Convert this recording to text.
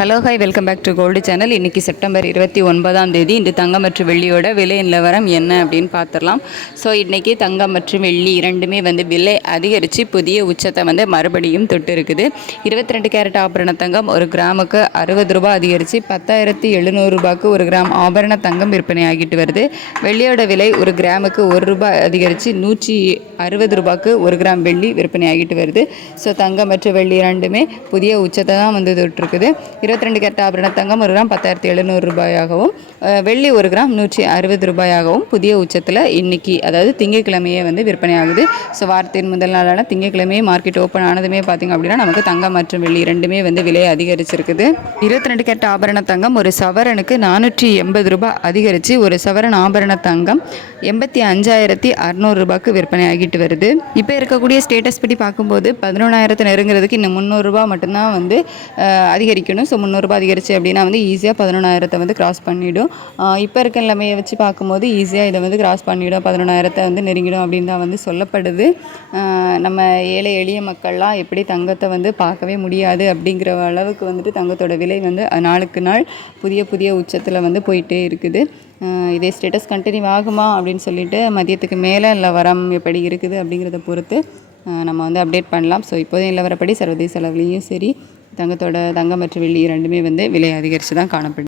Hello hi welcome back to gold channel இன்றைக்கி September இருபத்தி ஒன்பதாம் தேதி. இந்த தங்கம் மற்றும் வெள்ளியோட விலை நிலவரம் என்ன அப்படின்னு பார்த்துடலாம் ஸோ இன்றைக்கி தங்கம் மற்றும் வெள்ளி இரண்டுமே வந்து விலை அதிகரித்து புதிய உச்சத்தை வந்து மறுபடியும் தொட்டு இருக்குது இருபத்தி ரெண்டு கேரட் ஆபரண தங்கம் ஒரு கிராமுக்கு அறுபது ரூபாய் அதிகரித்து பத்தாயிரத்தி எழுநூறு ரூபாய்க்கு ஒரு கிராம் ஆபரண தங்கம் விற்பனை ஆகிட்டு வருது. வெள்ளியோட விலை ஒரு கிராமுக்கு ஒரு ரூபாய் அதிகரித்து நூற்றி அறுபது ரூபாய்க்கு ஒரு கிராம் வெள்ளி விற்பனை ஆகிட்டு வருது. ஸோ தங்கம் மற்றும் வெள்ளி இரண்டுமே புதிய உச்சத்தை தான் வந்து தொட்டிருக்குது. இருபத்தி ரெண்டு கேரட் ஆபரண தங்கம் ஒரு கிராம் பத்தாயிரத்தி எழுநூறு ரூபாயாகவும் வெள்ளி ஒரு கிராம் நூற்றி அறுபது ரூபாயாகவும் புதிய உச்சத்தில் இன்னைக்கு அதாவது திங்கட்கிழமையே வந்து விற்பனை ஆகுது ஸோ வாரத்தின் முதல் நாளான திங்கட்கிழமையே மார்க்கெட் ஓப்பன் ஆனதுமே பார்த்திங்க அப்படின்னா நமக்கு தங்கம் மற்றும் வெள்ளி ரெண்டுமே வந்து விலை அதிகரிச்சிருக்குது. இருபத்தி ரெண்டு கேரட் ஆபரண தங்கம் ஒரு சவரனுக்கு நானூற்றி எண்பது ரூபாய் அதிகரித்து ஒரு சவரன் ஆபரண தங்கம் எண்பத்தி அஞ்சாயிரத்தி அறநூறு ரூபாய்க்கு விற்பனை ஆகிட்டு வருது. இப்போ இருக்கக்கூடிய ஸ்டேட்டஸ் படி பார்க்கும்போது பதினொன்றாயிரத்தை நெருங்குறதுக்கு இன்னும் முந்நூறுரூபா மட்டும்தான் வந்து அதிகரிக்கணும். ஸோ முந்நூறுரூபா அதிகரிச்சு அப்படின்னா வந்து ஈஸியாக பதினொன்றாயிரத்தை வந்து கிராஸ் பண்ணிவிடும் இப்போ இருக்க நிலைமையை வச்சு பார்க்கும்போது ஈஸியாக இதை வந்து கிராஸ் பண்ணிவிடும் பதினொன்றாயிரத்தை வந்து நெருங்கிடும் அப்படின்னு தான் வந்து சொல்லப்படுது. நம்ம ஏழை எளிய மக்கள்லாம் எப்படி தங்கத்தை வந்து பார்க்கவே முடியாது அப்படிங்கிற அளவுக்கு வந்துட்டு தங்கத்தோட விலை வந்து நாளுக்கு நாள் புதிய புதிய உச்சத்தில் வந்து போயிட்டே இருக்குது. இதே ஸ்டேட்டஸ் கண்டினியூ ஆகுமா அப்படின்னு சொல்லிட்டு மதியத்துக்கு மேலே இல்லை வரம் எப்படி இருக்குது அப்படிங்கிறத பொறுத்து நம்ம வந்து அப்டேட் பண்ணலாம். ஸோ இப்போதையும் நிலவரப்படி சர்வதேச அளவுலேயும் சரி தங்கத்தோட தங்கம் மற்றும் வெள்ளி இரண்டுமே வந்து விலை அதிகரித்து தான் காணப்படும்.